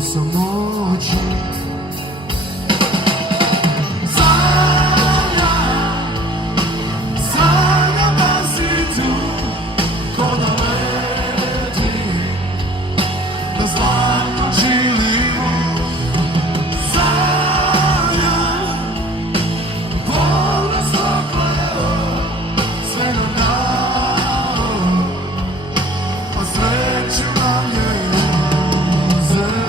samoći. Sanjam da si tu, ko da leti na zlatnom čilimu. Sanjam pogled stakleo, sve nam dao, a sreću nam je uzeo.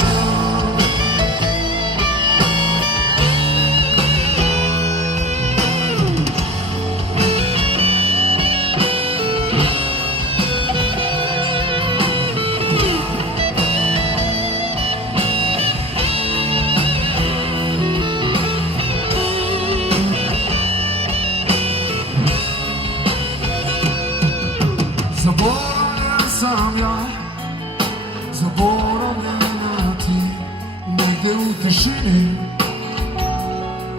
Zaboravljen sam ja, zaboravljena ti, negde u tišini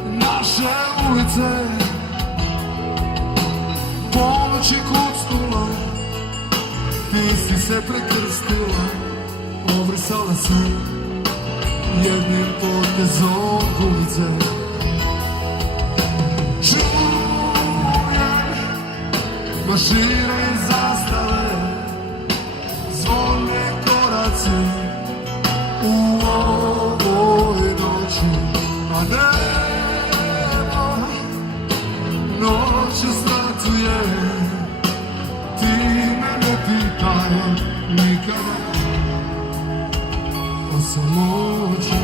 naše ulice. Ponoć je kucnula, ti si se prekrstila, obrisala si jednim potezom gulice. Mašire i zastave, zvone koraci u ovoj noći. A nebo noć stratuje, ti me ne pitaj nikada o samoći.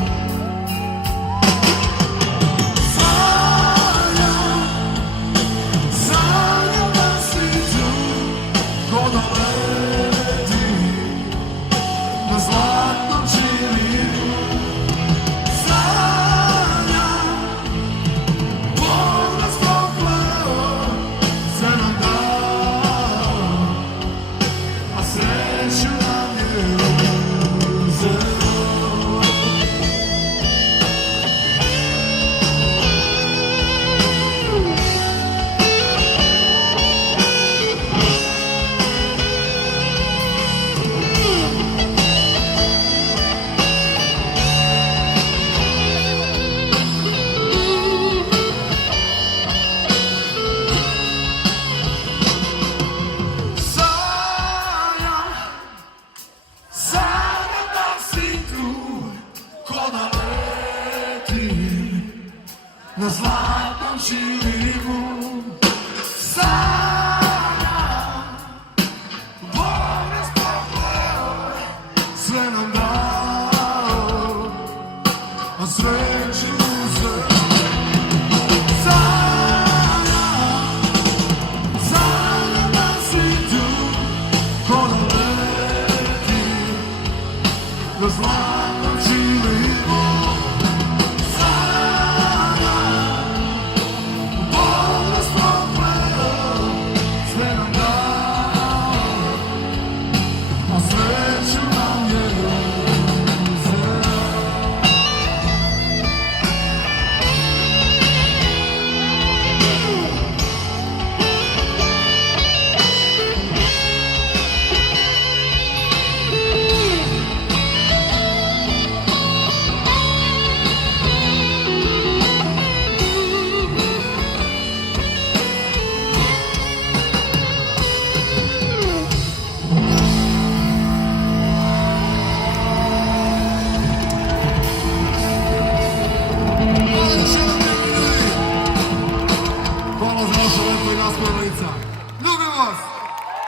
Na zlatnom čilimu sanjam, Bog nas pokleo, sve nam dao, a sreću nam je uzeo. Na zlatnom čilimu sanjam, Bog nas pokleo, sve nam dao, a sreću uzeo. Sanjam da si tu, ko da leti na zlatnom čilimu. Ljubim vas!